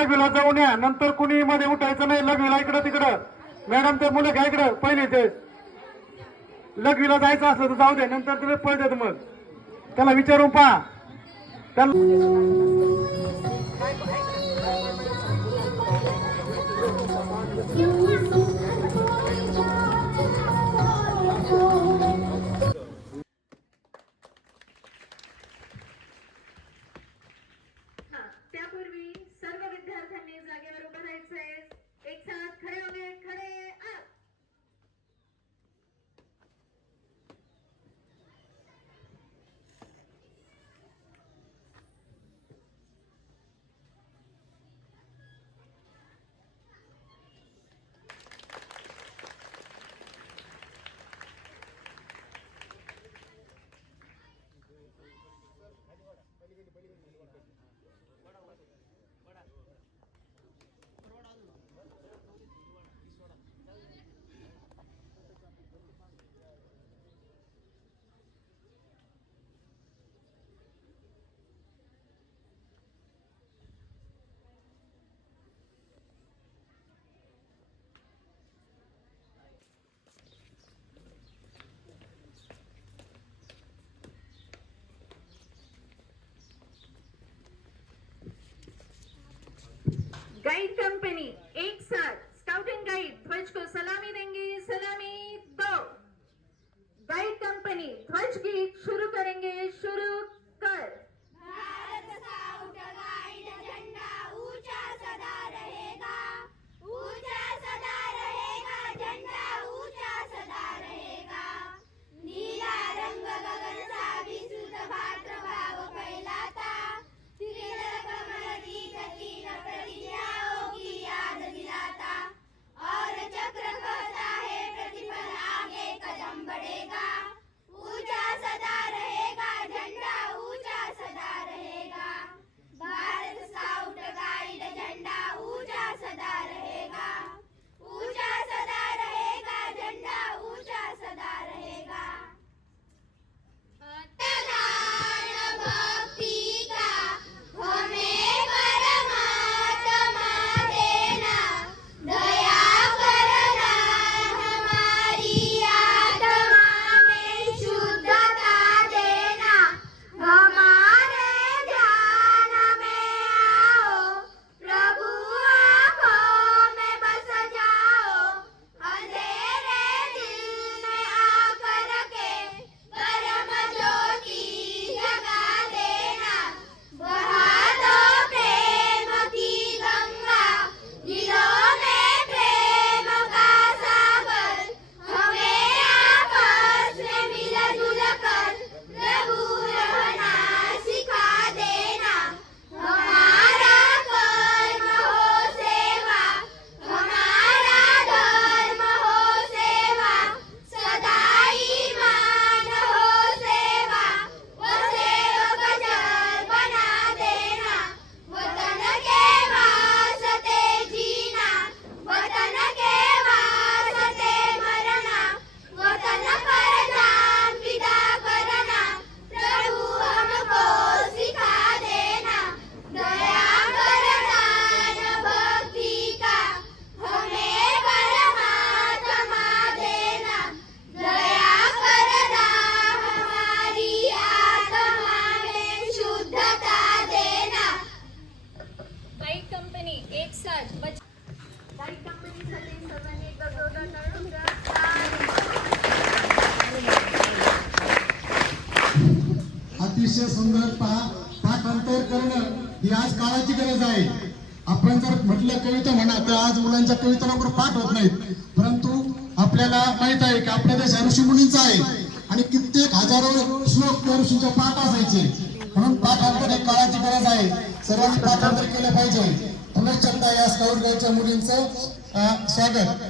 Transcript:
लघवीला जाऊन या, नंतर कुणी मध्ये उठायचं नाही. लघवीला इकडं तिकडं. मॅडम ते मुलं घ्या इकडं. पहिले ते लघवीला जायचं असलं तर जाऊ दे, नंतर तुम्ही पळ देत. मग त्याला विचारून पहा. त्यापूर्वी सर्व विद्यार्थ्यांनी जागेवर उभं राहायचंय. एक साथ खडे हो गए, खडे अप. गाइड कंपनी एक साथ स्काउटिंग गाइड ध्वज को सलामी देंगे. सलामी दो. गाइड कंपनी ध्वज गीत शुरू करेंगे. शुरू कर. भारत स्काउट गाइड झंडा ऊंचा सदा रहेगा, ऊंचा सदा रहेगा, झंडा ऊंचा सदा रहेगा. नीला रंग गगन सा विस्तृत भाद्रभाव फैलाता, तिरक कमलती तीन प्रतिज्ञाओं की याद दिलाता. और चक्र कहता है प्रतिपल आगे कदम बढ़ेगा, ऊंचा सदा रहेगा, झंडा ऊंचा सदा रहेगा. भारत स्काउट गाइड झंडा ऊंचा सदा रहेगा, ऊंचा सदा रहेगा, झंडा ऊंचा सदा रहेगा. मतदान भक्ति का हमें परमात्मा देना, दया करना हमारी आत्मा में शुद्धता देना. हमारे ध्यान में आओ, प्रभु आँखों में बस जाओ. अंधेरे दिल में आकर के परम ज्योति जगा देना. बहा दो प्रेम की गंगा, दिलों में प्रेम का सागर. हमें आपस में मिलजुल कर प्रभु रहना सिखा देना. हमारा कर्म हो सेवा, हमारा धर्म हो सेवा, सदा ईमान हो सेवा. वो सेवक जल बना देना. वतन के वास्ते जीना, वतन के वास्ते मरना, वतन पर जान फिदा करना. प्रभु हमको सिखा देना. दया कर दान भक्ति का हमें परमात्मा देना. दया कर दान हमारी आत्मा में शुद्धता देना. गाइड कंपनी एक साथ गाइड कंपनीसाठी सर्वांनी एकदा जोरदार टाळ्या द्या. अतिशय सुंदर पाठांतर करणं ही आज काळाची गरज आहे. आपण जर म्हटलं कविता म्हणा तर आज मुलांच्या कविता लवकर पाठ होत नाहीत, परंतु आपल्याला माहित आहे की आपल्या देश ऋषीमुनींचा आहे आणि कित्येक हजारो श्लोक त्या ऋषींच्या पाठ असायचे. म्हणून पाठांतर ही काळाची गरज आहे. सर्वांनी पाठांतर केलं पाहिजे. पुनश्च या स्काउट गाईडच्या मुलींचं स्वागत.